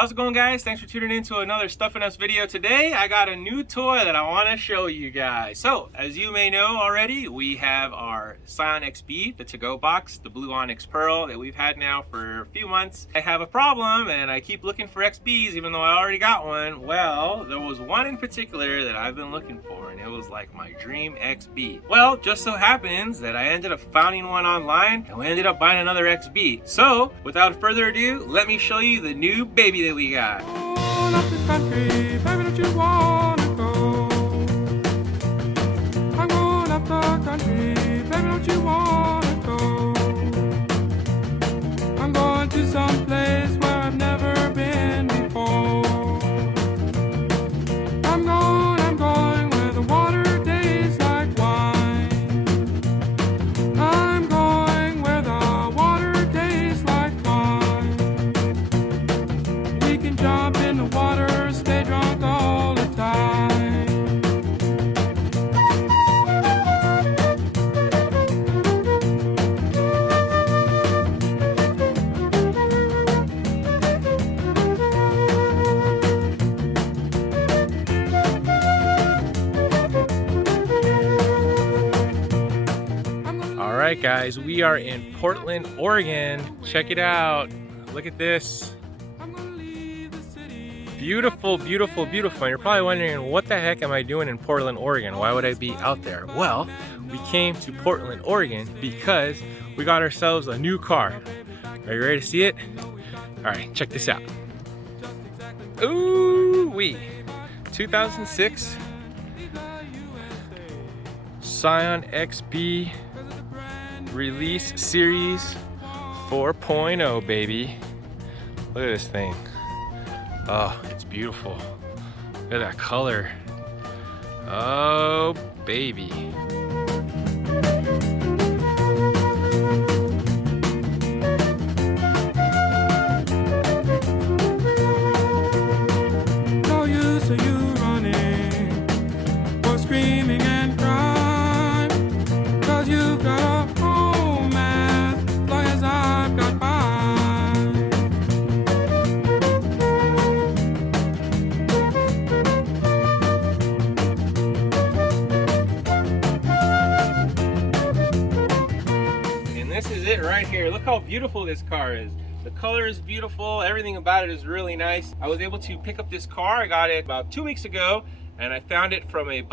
How's it going, guys? Thanks for tuning in to another Stuffing Us video. Today I got a new toy that I want to show you guys. So as you may know already, we have our Scion XB, the to-go box, the blue onyx pearl that we've had now for a few months. I have a problem and I keep looking for XBs even though I already got one. Well, there was one in particular that I've been looking for and it was like my dream XB. Well, just so happens that I ended up finding one online and we ended up buying another XB. So without further ado, let me show you the new baby that we got. All up the country, baby, don't you wanna go? I'm going up the country, baby, don't you wanna go? I'm going to some place where I've never been before. I'm going where the water tastes like wine. I'm going where the water tastes like wine. We can jump in the water, stay drunk all the time. Alright guys, we are in Portland, Oregon. Check it out. Look at this. I'm gonna leave the city. Beautiful, beautiful, beautiful. And you're probably wondering, what the heck am I doing in Portland, Oregon? Why would I be out there? Well, we came to Portland, Oregon because we got ourselves a new car. Are you ready to see it? Alright, check this out. Ooh-wee. 2006 Scion XB Release Series 4.0, baby. Look at this thing. Oh, it's beautiful. Look at that color. Oh, baby. No use of you running or screaming and crying, 'cause you've got a home as long as I've got mine. And this is it right here. Look how beautiful this car is. The color is beautiful. Everything about it is really nice. I was able to pick up this car. I got it about 2 weeks ago and I found it from a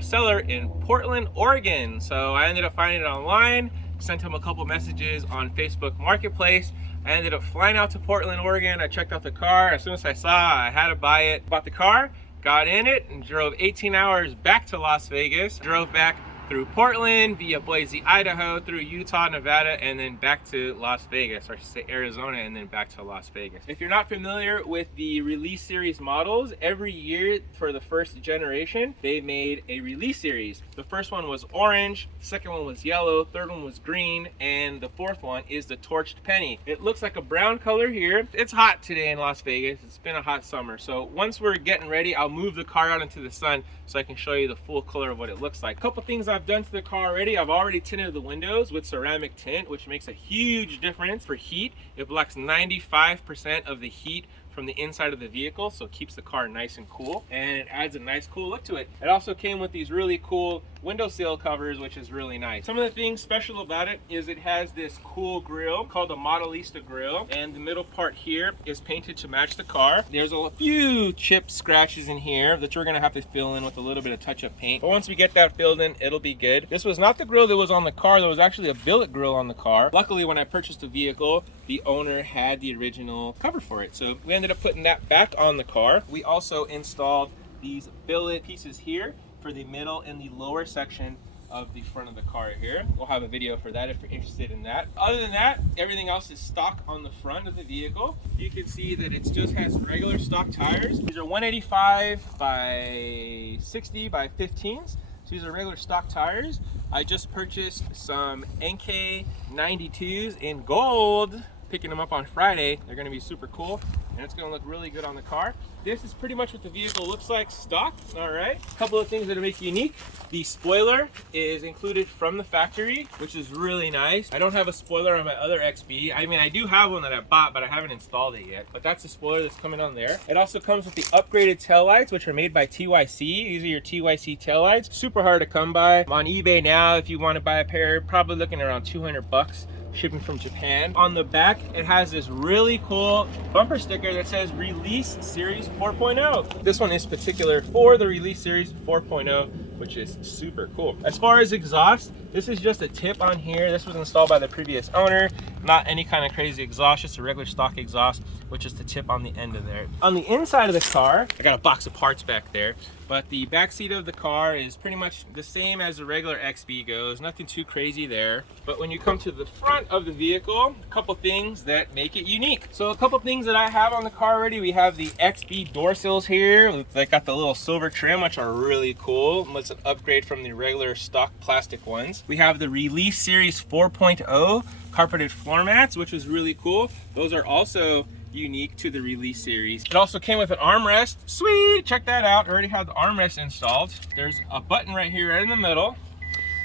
seller in Portland, Oregon. So I ended up finding it online, sent him a couple messages on Facebook Marketplace. I ended up flying out to Portland, Oregon. I checked out the car. As soon as I saw I had to buy it, bought the car, got in it and drove 18 hours back to Las Vegas. Drove back through Portland, via Boise, Idaho, through Utah, Nevada, and then back to Las Vegas, or I should say Arizona, and then back to Las Vegas. If you're not familiar with the release series models, every year for the first generation, they made a release series. The first one was orange, the second one was yellow, third one was green, and the fourth one is the torched penny. It looks like a brown color here. It's hot today in Las Vegas. It's been a hot summer. So once we're getting ready, I'll move the car out into the sun so I can show you the full color of what it looks like. A couple things I've done to the car already. I've already tinted the windows with ceramic tint, which makes a huge difference for heat. It blocks 95% of the heat from the inside of the vehicle, so it keeps the car nice and cool, and it adds a nice cool look to it. It also came with these really cool windowsill covers, which is really nice. Some of the things special about it is it has this cool grill called the Modelista grill, and the middle part here is painted to match the car. There's a few chip scratches in here that you're gonna have to fill in with a little bit of touch-up paint, but once we get that filled in, it'll be good. This was not the grill that was on the car. There was actually a billet grill on the car. Luckily, when I purchased the vehicle, the owner had the original cover for it, so we ended up putting that back on the car. We also installed these billet pieces here for the middle and the lower section of the front of the car here. We'll have a video for that if you're interested in that. Other than that, everything else is stock on the front of the vehicle. You can see that it just has regular stock tires. These are 185 by 60 by 15s. So these are regular stock tires. I just purchased some NK 92s in gold, picking them up on Friday. They're gonna be super cool. and it's gonna look really good on the car. This is pretty much what the vehicle looks like stock, all right? A couple of things that make it unique. The spoiler is included from the factory, which is really nice. I don't have a spoiler on my other XB. I mean, I do have one that I bought, but I haven't installed it yet. But that's the spoiler that's coming on there. It also comes with the upgraded taillights, which are made by TYC. These are your TYC taillights. Super hard to come by. I'm on eBay now. If you want to buy a pair, probably looking around 200 bucks. Shipping from Japan. On the back, it has this really cool bumper sticker that says Release Series 4.0. This one is particular for the Release Series 4.0, which is super cool. As far as exhaust, this is just a tip on here. This was installed by the previous owner. Not any kind of crazy exhaust, just a regular stock exhaust, which is the tip on the end of there. On the inside of the car, I got a box of parts back there, but the back seat of the car is pretty much the same as the regular XB goes. Nothing too crazy there. But when you come to the front of the vehicle, a couple things that make it unique. So a couple things that I have on the car already. We have the XB door sills here. They got the little silver trim, which are really cool. It's an upgrade from the regular stock plastic ones. We have the Release Series 4.0 carpeted floor mats, which is really cool. Those are also unique to the Release Series. It also came with an armrest. Sweet, check that out. I already have the armrest installed. There's a button right here, right in the middle.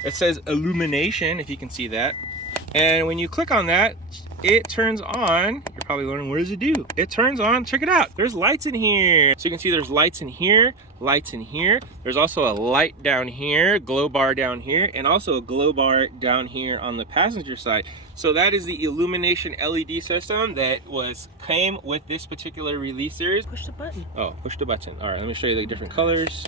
It says illumination, if you can see that. And when you click on that, it turns on. You're probably wondering, what does it do? It turns on, check it out. There's lights in here. So you can see there's lights in here, lights in here. There's also a light down here, glow bar down here, and also a glow bar down here on the passenger side. So that is the illumination LED system that came with this particular Release Series. Push the button. Oh, push the button. All right, let me show you the different colors.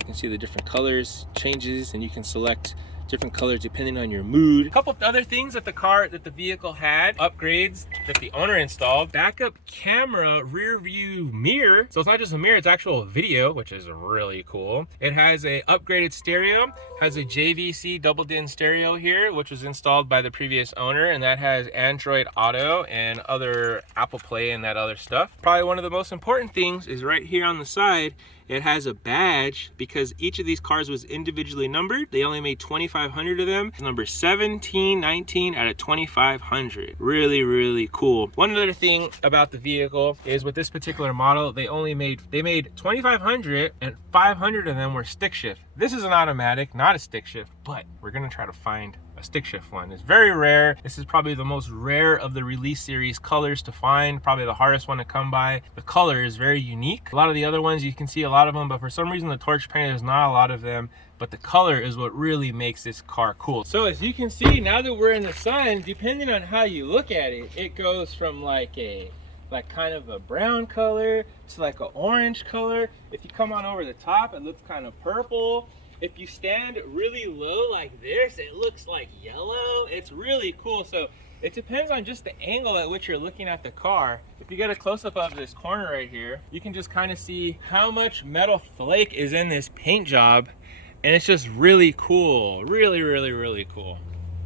You can see the different colors changes, and you can select different colors depending on your mood. A couple of other things that the vehicle had, upgrades that the owner installed. Backup camera rear view mirror. So it's not just a mirror, it's actual video, which is really cool. It has a upgraded stereo, has a JVC double din stereo here, which was installed by the previous owner, and that has Android Auto and other Apple Play and that other stuff. Probably one of the most important things is right here on the side. It has a badge because each of these cars was individually numbered. They only made 2,500 of them. Number 1719 out of 2,500. Really, really cool. One other thing about the vehicle is with this particular model, they made 2,500 and 500 of them were stick shift. This is an automatic, not a stick shift, but we're gonna try to find a stick shift one. It's very rare. This is probably the most rare of the Release Series colors to find, probably the hardest one to come by. The color is very unique. A lot of the other ones, you can see a lot of them, but for some reason the torch paint, there's not a lot of them, but the color is what really makes this car cool. So as you can see, now that we're in the sun, depending on how you look at it, it goes from like kind of a brown color to like an orange color. If you come on over the top, it looks kind of purple. If you stand really low like this, it looks like yellow. It's really cool. So it depends on just the angle at which you're looking at the car. If you get a close-up of this corner right here, you can just kind of see how much metal flake is in this paint job. And it's just really cool. Really, really, really cool.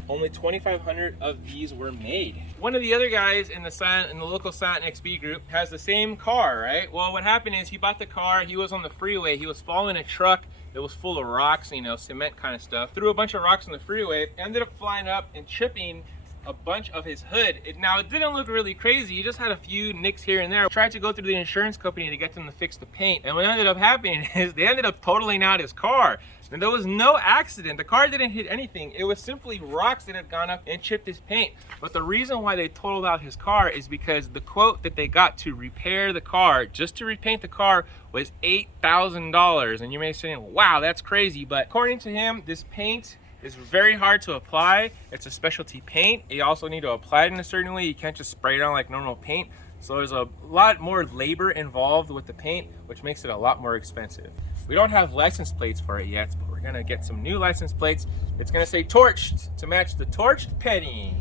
Only 2,500 of these were made. One of the other guys in the local Scion XB group has the same car, right? Well, what happened is he bought the car, he was on the freeway, he was following a truck that was full of rocks, you know, cement kind of stuff. Threw a bunch of rocks on the freeway, ended up flying up and chipping a bunch of his hood. Now, it didn't look really crazy. He just had a few nicks here and there. Tried to go through the insurance company to get them to fix the paint. And what ended up happening is they ended up totaling out his car. And there was no accident. The car didn't hit anything. It was simply rocks that had gone up and chipped his paint. But the reason why they totaled out his car is because the quote that they got to repair the car, just to repaint the car, was $8,000. And you may say, wow, that's crazy. But according to him, this paint is very hard to apply. It's a specialty paint. You also need to apply it in a certain way. You can't just spray it on like normal paint. So there's a lot more labor involved with the paint, which makes it a lot more expensive. We don't have license plates for it yet, but we're gonna get some new license plates. It's gonna say torched to match the torched penny.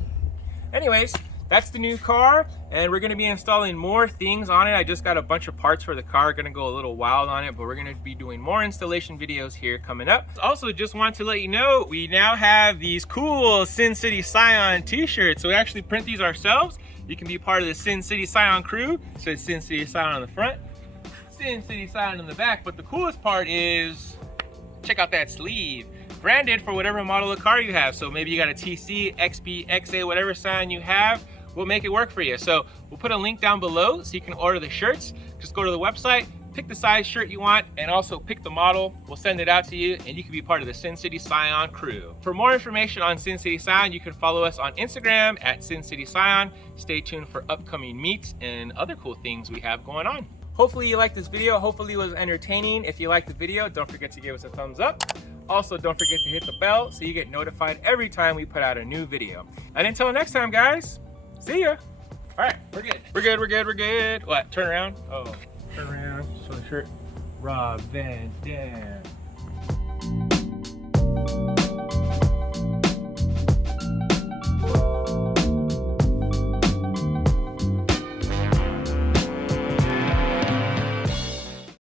Anyways, that's the new car, and we're gonna be installing more things on it. I just got a bunch of parts for the car, gonna go a little wild on it, but we're gonna be doing more installation videos here coming up. Also, just want to let you know, we now have these cool Sin City Scion t-shirts. So we actually print these ourselves. You can be part of the Sin City Scion crew. It says Sin City Scion on the front, Sin City Scion in the back, but the coolest part is, check out that sleeve. Branded for whatever model of car you have. So maybe you got a TC, XB, XA, whatever Scion you have. we'll make it work for you. So we'll put a link down below so you can order the shirts. Just go to the website, pick the size shirt you want, and also pick the model. We'll send it out to you, and you can be part of the Sin City Scion crew. For more information on Sin City Scion, you can follow us on Instagram at Sin City Scion. Stay tuned for upcoming meets and other cool things we have going on. Hopefully you liked this video. Hopefully it was entertaining. If you liked the video, don't forget to give us a thumbs up. Also, don't forget to hit the bell so you get notified every time we put out a new video. And until next time, guys, see ya. All right, we're good. We're good, we're good, we're good. What, turn around? Oh, turn around, show the shirt. Rob Van Dam.